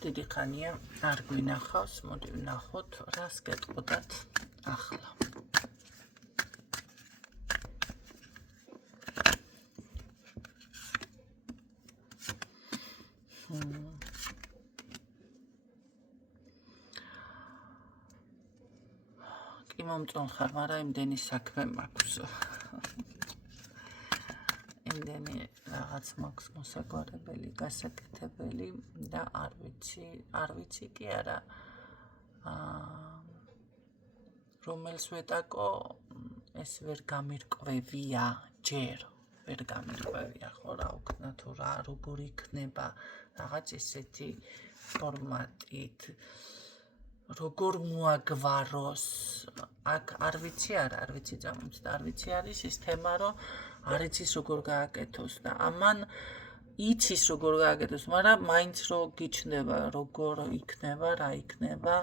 დიდი ხანია არ გვინახავს, მოდი ვნახოთ, რას გეტყოდათ ახლა. კი მომწონხარ, მაგრამ იმდენი საქმე მაქვს. იმდენი რაღაც მაქვს მოსაგვარებელი, გასაკეთებელი და არ ვიცი კი არა. რომელს ვეტაკო ეს ვერ გამირკვევია, ჯერ ვერ გამირკვევია, ხო რა ვქნა თუ რა როგორ იქნება რაღაც ესეთი ფორმატით. როგორ მოაგვაროს, აქ არ ვიცი წამოწდა, არ ვიცი არის ის თემა, რომ არ იცის როგორ გააკეთოს და ამან იცის როგორ გააკეთოს, მაგრამ მაინც რო გიჩნდება, როგორ იქნება, რა იქნება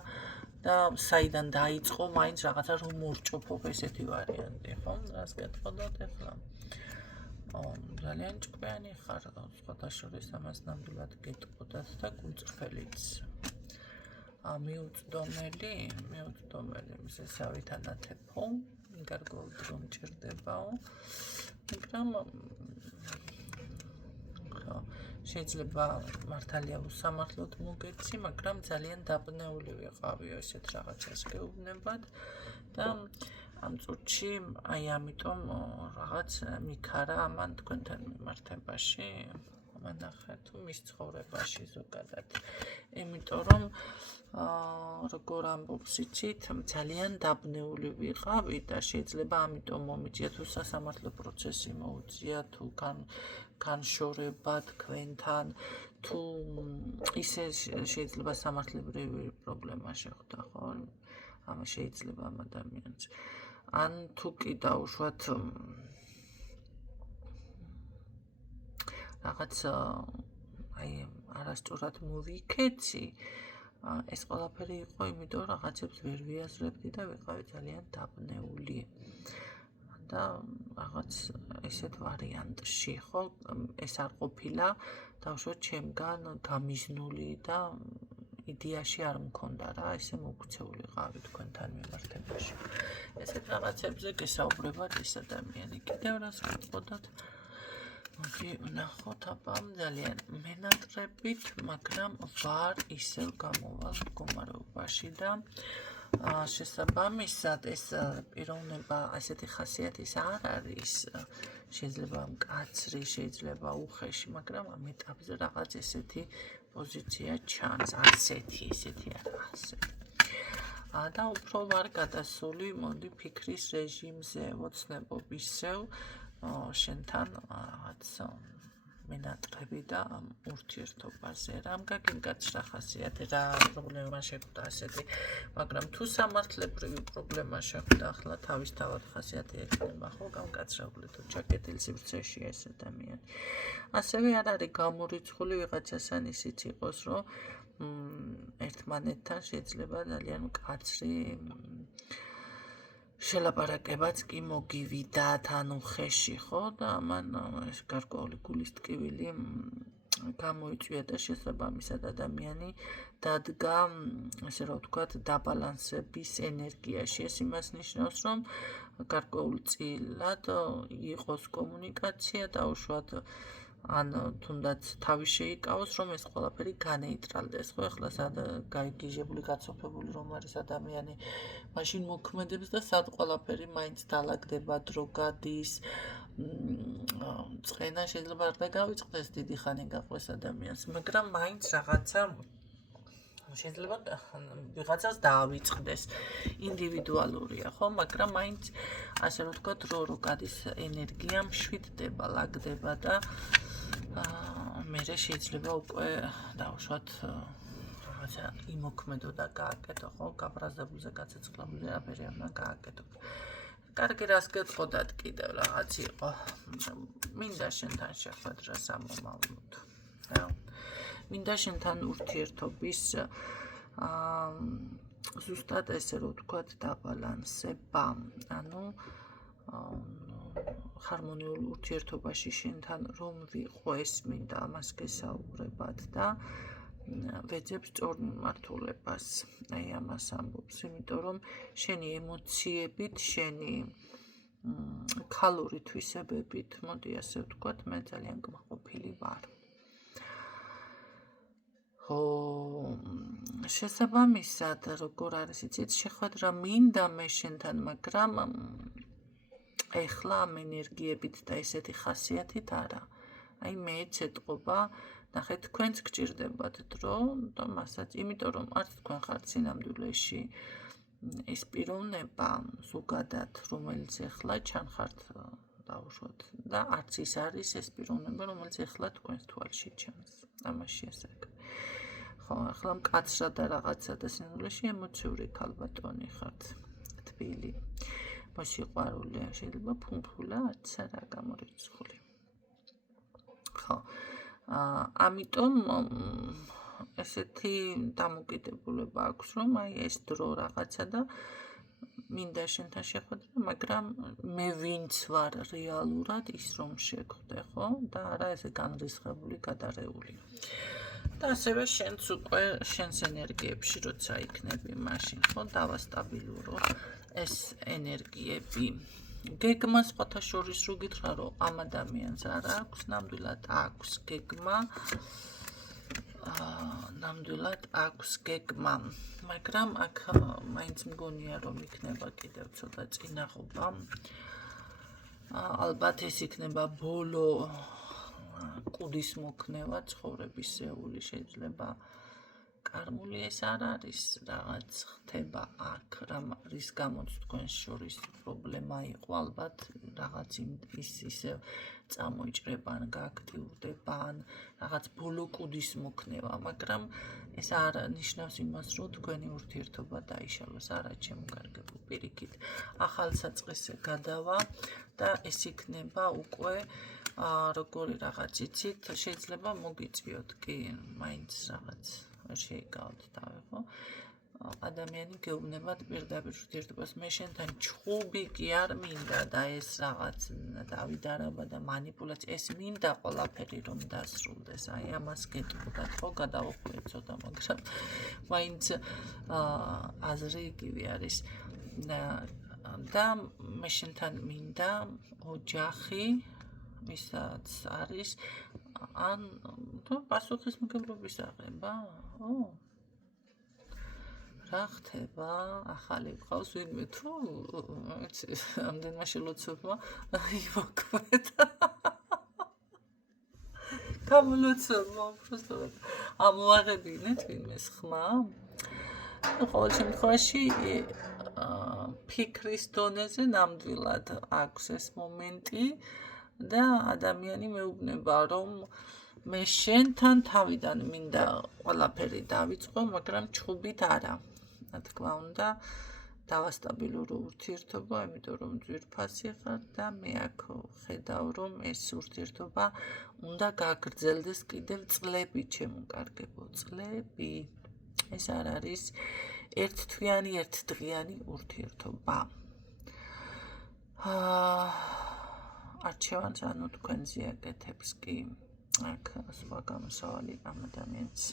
და საიდან დაიწყო, მაინც რაღაცა რომ მორჭოფობ ესეთი ვარიანტი, ხო? რას გეტყოდათ ახლა? ძალიან ჭკვიანი ხარ, სხვადასხვა ამას ნამდვილად გეტყოდათ და გულწრფელიც. მიუწვდომელი, მზესავით ანათებო, გარკვეულ დრო მჭირდებაო, მაგრამ შეიძლება მართალია უსამართლოდ მოგეცი, მაგრამ ძალიან დაბნეული ვიყავიო ესეთ რაღაცას გეუბნებათ და ამ წუთში აი ამიტომ რაღაც მიქარა ამან თქვენთან მიმართებაში, მანახე თუ მის ცხოვრებაში ზოგადად. იმიტომ რომ როგორ ამბობს იცით, ძალიან დაბნეული ვიყავი და შეიძლება ამიტომ მომიწია თუ სასამართლო პროცესი მოუწია, თუ განშორება თქვენთან, თუ ისე შეიძლება სამართლებრივი პრობლემა შეხვდა, ხო? ამ შეიძლება ამ ადამიანს. ან თუ კი დაუშვათ რაღაც აი არასწორად მოვიქეცი, ეს ყველაფერი იყო, იმიტომ რომ რაღაცებს ვერ ვიაზრებდი და ვიყავი ძალიან დაბნეული. და რაღაც ესეთ ვარიანტში, ხო? ეს არ ყოფილა დავუშვათ ჩემგან გამიზნული და იდეაში არ მქონდა რა, ესე მოქცეული ვიყავი თქვენთან მიმართებაში. ესეთ რაღაცებზე გესაუბრებათ ეს ადამიანი. კიდევ რას გეტყოდათ? მოდი ვნახოთ აბა ძალიან მენატრებით, მაგრამ ვარ ისევ გამოვალ მდგომარეობაში და შესაბამისად ეს პიროვნება ასეთი ხასიათის არ არის, შეიძლება მკაცრი, შეიძლება უხეში, მაგრამ ამ ეტაპზე რაღაც ესეთი პოზიცია ჩანს, ესეთი არა, ასეთი. და უფრო ვარ გადასული, მოდი ფიქრის რეჟიმზე, ოცნებობისევ, შენთან რაღაც მენატრები და ურთიერთობაზე. რამ გაგიმკაცრა ხასიათი, რა პრობლემა შეხვდა ასეთი, მაგრამ თუ სამართლებრივი პრობლემა შეხვდა, ახლა თავისთავად ხასიათი ექნება, ხო, გამკაცრებული თუ ჩაკეტილ სივრცეში ეს ადამიანი. ასევე არ არის გამორიცხული ვიღაცასთან ისიც იყოს, რომ ერთმანეთთან შეიძლება ძალიან მკაცრი შელაპარაკებაც კი მოგივიდათ, ანუ ხეში, ხო? და ამან გარკვეული გულის ტკივილი გამოიწვია და შესაბამისად ადამიანი დადგა, ესე რომ ვთქვათ, დაბალანსების ენერგიაში. ეს იმას ნიშნავს, რომ გარკვეულწილად იყოს კომუნიკაცია, დაუშვათ ან თუნდაც თავი შეიკავოს, რომ ეს ყველაფერი განეიტრალდეს, ხო? ახლა სად გაიგიჟებული, გაცოფებული რომ არის ადამიანი, მაშინ მოქმედებს და სად ყველაფერი მაინც დალაგდება, დრო გადის, წყენა შეიძლება არ დაგავიწყდეს, დიდი ხანი გაყვეს ადამიანს, მაგრამ მაინც რაღაცა შეიძლება ვიღაცას დაავიწყდეს, ინდივიდუალურია, ხო? მაგრამ მაინც ასე რომ ვთქვათ, რო გადის ენერგია, მშვიდდება, ლაგდება და მერე შეიძლება უკვე დავუშვათ რაღაცა იმოქმედო და გააკეთო, ხო? გაბრაზებულზე, გაცეცხლებული აფერი არ უნდა გააკეთო. კარგი, რას გეტყოდათ კიდევ რაღაც იყო. მინდა შენთან შეხვედრას ამომავლოთ. მინდა შენთან ურთიერთობის ზუსტად ესე რომ ვთქვათ დაბალანსება, ანუ ჰარმონიულ ურთიერთობაში შენთან რომ ვიყო, ეს მინდა ამას გესაუბრებათ და ვეძებს სწორ მიმართულებას. აი ამას ამბობს, იმიტომ რომ შენი ემოციებით, შენი ქალური თვისებებით, მოდი ასე ვთქვათ, მე ძალიან კმაყოფილი ვარ. შესაბამისად, როგორ არის იცით, შეხვედრა მინდა მე შენთან, მაგრამ ეხლა ამ ენერგიებით და ესეთი ხასიათით არა. აი მეც ეთყობა, ნახეთ, თქვენც გჭირდებათ დრო და მასაც, იმიტომ რომ არც თქვენ ხართ სინამდვილეში ეს პიროვნება ზოგადად, რომელიც ეხლა ჩანხართ დაუშვათ და არც ის არის ეს პიროვნება, რომელიც ეხლა თქვენს თვალში ჩანს. ამაში ესაკ. ხო, ახლა მკაცრა და რაღაცა და სინამდვილეში ემოციური ქალბატონი ხართ, თბილი, მოსიყვარული, შეიძლება ფუნფულაც რა გამორიცხული. ხო, ამიტომ ესეთი დამოკიდებულება აქვს, რომ აი ეს დრო რაღაცა და მინდა შენთან შეხვედრა, მაგრამ მე ვინც ვარ რეალურად ის რომ შეგხვდე, ხო? და არა ესე განრისხებული, გადარეული. და ასევე შენც უკვე შენს ენერგიებში როცა იქნები მაშინ, ხო, დავასტაბილურო ეს ენერგიები. გეგმა სხვათა შორის რო გითხრა, რომ ამ ადამიანს არ აქვს, ნამდვილად აქვს გეგმა. ნამდვილად აქვს გეგმა, მაგრამ აქ მაინც მგონია რომ იქნება კიდევ ცოტა წინაღობა. ალბათ ეს იქნება ბოლო კუდის მოქნევა ცხოვრებისეული, შეიძლება კარმული ეს არ არის, რაღაც ხდება აქ, რის გამოც თქვენს შორის პრობლემა იყო, ალბათ რაღაც ის ისე წამოიჭრებან, გააქტიურდებან, რაღაც ბოლო კუდის მოქნევა, მაგრამ ეს არ ნიშნავს იმას, რომ თქვენი ურთიერთობა დაიშალოს, არა ჩემგარგებო, პირიქით, ახალ საწყისზე გადავა და ეს იქნება უკვე როგორი რაღაც იცით, შეიძლება მოგიწვიოთ კი, მაინც რაღაც ვერ შეიკავოთ თავი, ხო? ადამიანი გეუბნებათ პირდაპირ ურთიერთობას, მე შენთან ჩხუბი კი არ მინდა და ეს რაღაც დავიდარება და манипуляცია, ეს მინდა ყველაფერი რომ დასრულდეს, აი ამას გეტყოდათ, ხო, გადავუხვიეთ ცოტა, მაგრამ მაინც აზრი იგივე არის. და მე შენთან მინდა ოჯახი, ვისაც არის ან პასუხისმგებლობის აღება, ო რა ხდება, ახალი ყავს ვინმე თუ ამდენმა შელოცებმა იმოქმედა. გამლოცებმა უბრალოდ ამოაღებინეთ ვინმეს ხმა. ყოველ შემთხვევაში ფიქრის დონეზე ნამდვილად აქვს ეს მომენტი და ადამიანი მეუბნება, რომ მე შენთან თავიდან მინდა ყველაფერი დავიწყო, მაგრამ ჩხუბით არა. რა თქმა უნდა, დავასტაბილურო ურთიერთობა, იმიტომ რომ ძვირფასი ხარ და მე აქ ხედავ, რომ ეს ურთიერთობა უნდა გაგრძელდეს კიდევ წლები, ჩემო-კარგებო, წლები. ეს არ არის ერთთვიანი, ერთდღიანი ურთიერთობა. არჩევანს ანუ თქვენზე აკეთებს კი აქ სხვა გამოსავალი ამ ადამიანს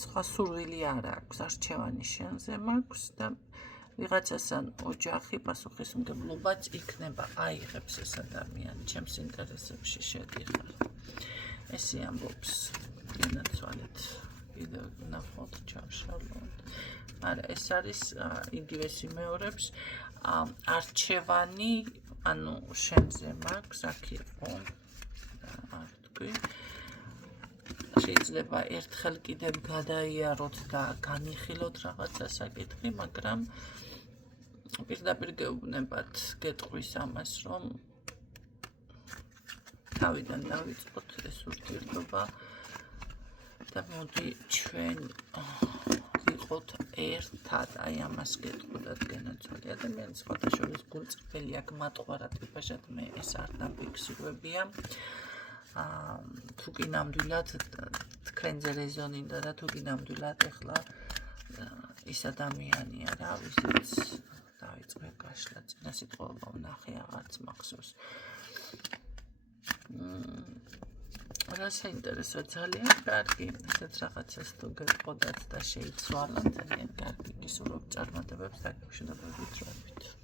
სხვა სურვილი არ აქვს, არჩევანი შენზე მაქვს და ვიღაცასთან ოჯახი, პასუხისმგებლობაც იქნება, აიღებს ეს ადამიანი, ჩემს ინტერესებში შედიხარ. ესე ამბობს, გენაცვალეთ, კიდევ ნახოთ, ჩავშალოთ. არა, ეს არის იგივე სიმეორებს, არჩევანი, ანუ შენზე მაქვს, აქ იყო, არ თქვი. შეიძლება ერთხელ კიდევ გადაიაროთ და განიხილოთ რაღაცა საკითხი, მაგრამ პირდაპირ გეუბნებათ, გეტყვის ამას, რომ თავიდან დავიწყოთ ეს ურთიერთობა და მოდი ჩვენ ვიყოთ ერთად, აი ამას გეტყოდათ გენაცვალი ადამიანი, სხვათა შორის გულწრფელი აქ მატყარა ტიპაჟად მე ეს არ დაფიქსირებია. თუ კი ნამდვილად თქვენზე რეზონინდა და თუ კი ნამდვილად ეხლა ის ადამიანია რა, ვისაც დავიწყე გაშლა, წინა სიტყვა ვნახე, აღარც მახსოვს. რა საინტერესო, ძალიან კარგი. ესეთ რაღაცას თუ გეტყოდათ და შეიცვალოთ, ძალიან კარგი. გისურვებთ წარმატებებს დაკავშირებით დროებით.